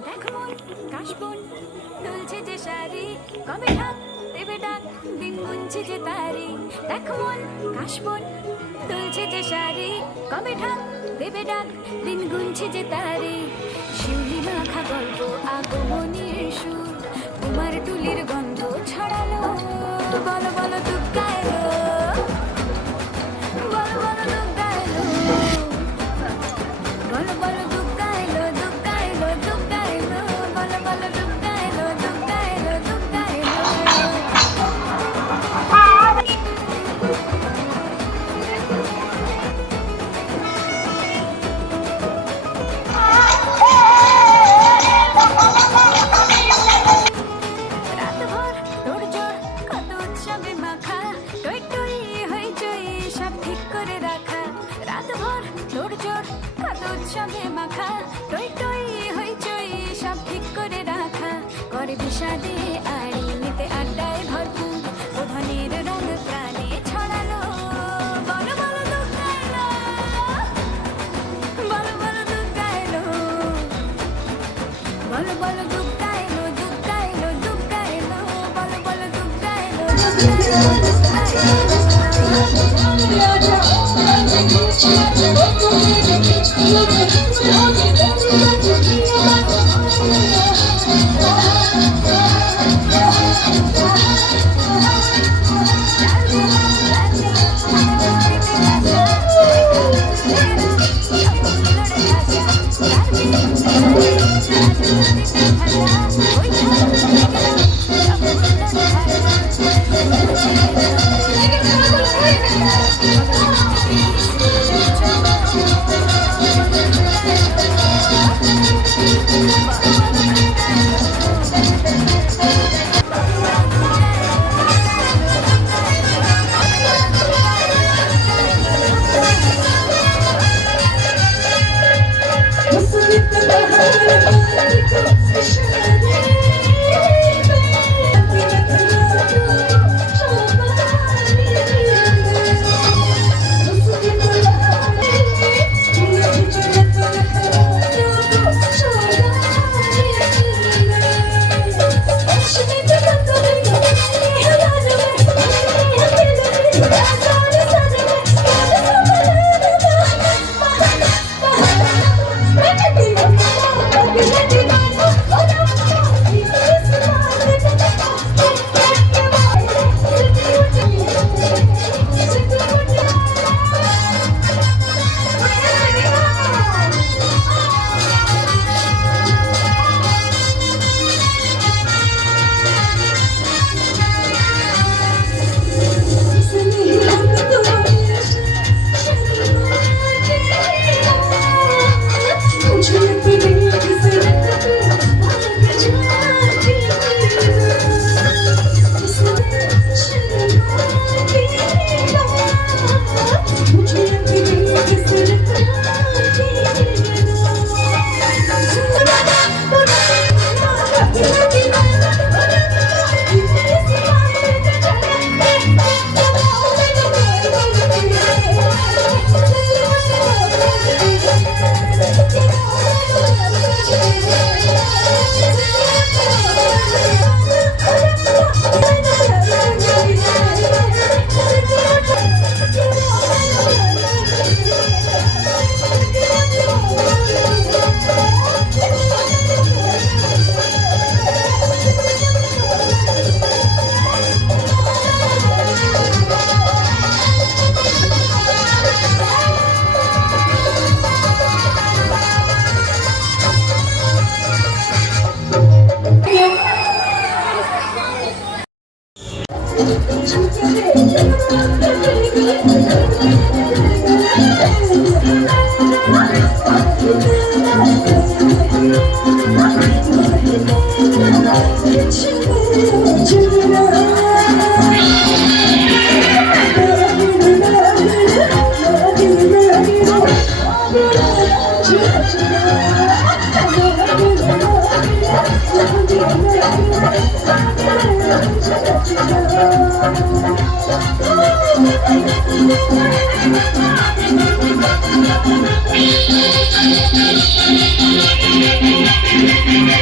দেখ মন কাশবন দুলছে যে শাড়ি কবে ঢাক দেবে ডাক দিন গুনছে যে তারি দেখ মন কাশবন দুলছে যে শাড়ি কবে ঢাক দেবে ডাক দিন গুনছে যে তারি শিউলি মাখা গল্প আগমনীর সুর তোমার তুলির গন্ধ ছড়ালো বলো বলো দুগ্গা এলো বলো বলো দুগ্গা এলো বলো বলো দুগ্গা এলো দুগ্গা এলো দুগ্গা এলো বলো বলো দুগ্গা এলো দুগ্গা এলো দুগ্গা এলো রাতভর তোড়জোড় কত উৎসবে মাখা টই টই হইচই সব ঠিক করে রাখা রাতভর তোড়জোড় কত উৎসবে মাখা টই টই হইচই সব ঠিক করে রাখা করে বিষাদে আড়ি নিতে আড্ডায় ভরপুর প্রধানের রঙ প্রাণে ছড়ালো বলো বলো দুগ্গা এলো বলো বলো দুগ্গা এলো বলো বলো দুগ্গা এলো দুগ্গা এলো দুগ্গা এলো বলো বলো দুগ্গা এলো Thank you.